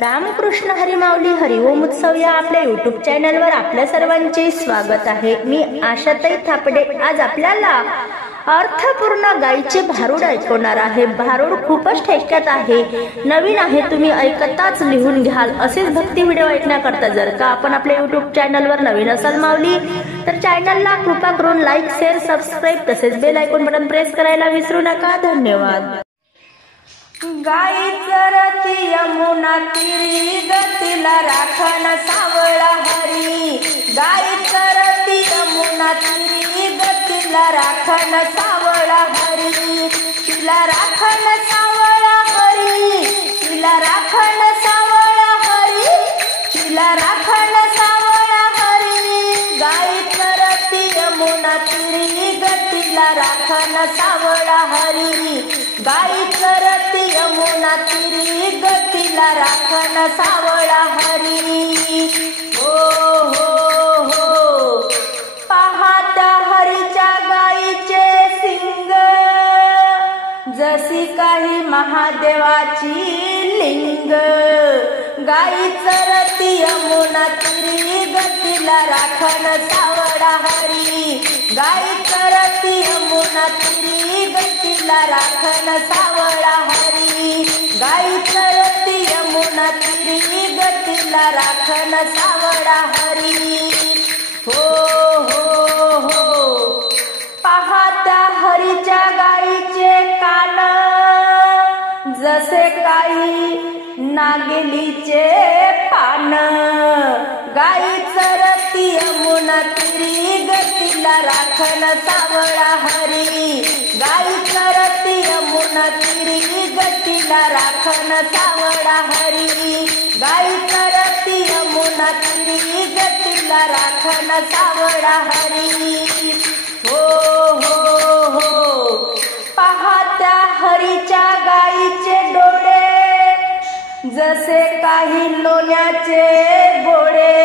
रामकृष्ण हरी माऊली हरिओम उत्सव या आपल्या यूट्यूब चॅनलवर आपल्या सर्वांचे स्वागत आहे। मी आशाताई थापडे आज आपल्याला अर्थपूर्ण गायीचे भारूड ऐकवणार आहे। भारूड खूपच ठेक्यात आहे, नवीन आहे, तुम्ही ऐकताच लिहून घ्याल। असेच भक्ती व्हिडिओ ऐकण्याकरता जर का आपण आपल्या यूट्यूब चॅनलवर नवीन असाल माऊली तर चॅनलला कृपा करून लाईक शेअर सबस्क्राईब तसेच बेल आयकॉन बटन प्रेस करायला विसरू नका। धन्यवाद। गाई चरती यमुना तीरी गतीला राखण सावळा हरी। गाई चरती यमुना तीरी गतीला राखण सावळा हरी। तिला राखण सावळा हरी, तिला राखण सावळा हरी, तिला राखण सावळा हरी। गाई चरती यमुना तीरी गतीला राखण सावळा हरी। गाई चरती यमुना तीरी गतीला राखण सावळा हरी। हो हो हो पाहत्या हरीच्या गाईचे सिंग, जशी काही महादेवाची लिंग। गाई चरती यमुना तीरी गतीला राखण सावळा हरी। गाई चरती यमुना तीरी गतीला राखण सावळा हरी। गाई चरती यमुना तीरी गतीला राखण सावळा हरी। हो हो हो पाहत्या हरीच्या गाईचे कान, जसे काही नागेलीचे पान। गाई चरती यमुना तीरी गतीला राखण सावळा हरी। गाई चरती यमुना तीरी गतीला राखण सावळा हरी। गाई चरती यमुना तीरी गतीला राखण सावळा हरी। हो हो हो पाहत्या हरीच्या गाईचे डोळे, जसे काही लोण्याचे गोळे।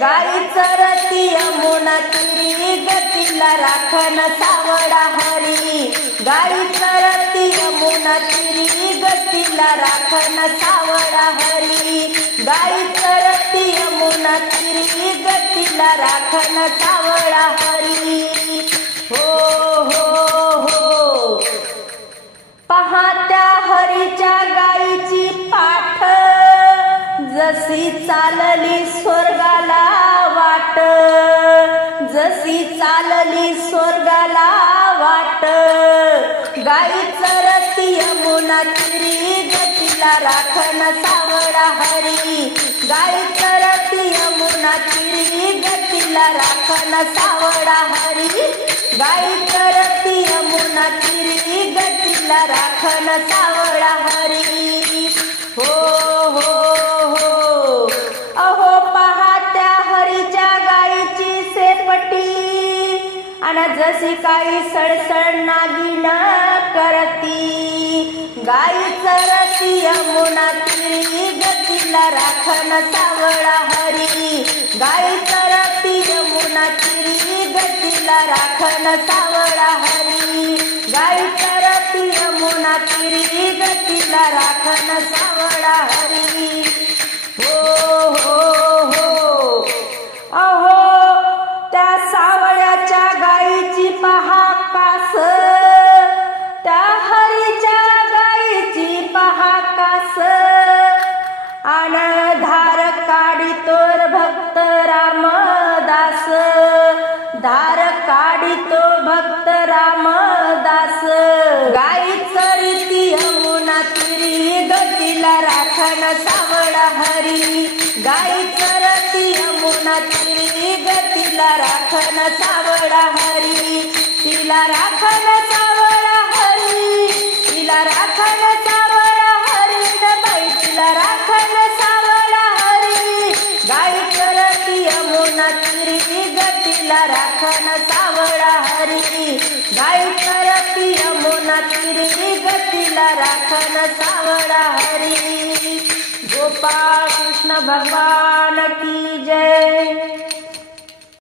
गाई चरती यमुना तीरी गतीला राखण सावळा हरी। गाई चरती यमुना तीरी गतीला राखण सावळा हरी। गाई चरती यमुना तीरी गतीला राखण सावळा हरी। हो हो हो पाहत्या हरीच्या गाईची पाठ, जशी चालली स्वर्गाला वाट। जशी चालली स्वर्गाला वाट। गाई चरती यमुना तीरी गतीला राखण सावळा हरी। गाई चरती यमुना तीरी गतीला राखण सावळा हरी। गाई चरती यमुना तीरी गतीला राखण सावळा हरी। हो हो हो अहो पाहत्या हरीच्या गाईची शेपटी, अन जशी काही सळसळ नागिन करती। गाई चरती यमुना तीरी गतीला राखण सावळा हरी। गाई चरती यमुना तीरी गतीला राखण सावळा हरी। गाई चरती यमुना तीरी गतीला राखण सावळा हरी। हो हो हो अहो त्या सावळ्याच्या गाईची पहा कास, त्या हरीच्या गाईची पहा कास। आन धार काढितोर भक्त रामदास, धार काढितो भक्त रामदास। गाई चरती यमुना तीरी गतीला राखण सावळा हरी। गाई चरती यमुना तीरी गतीला राखण सावळा हरी। तिला राखण सावळा हरी, तिला राखण सावळा हरी न बाई, तिला राखण सावळा हरी। गाई चरती यमुना तीरी गतीला राखण सावळा हरी। गाई चरती यमुना तीरी गतीला राखण सावळा हरी। गोपाळ कृष्ण भगवान की जय।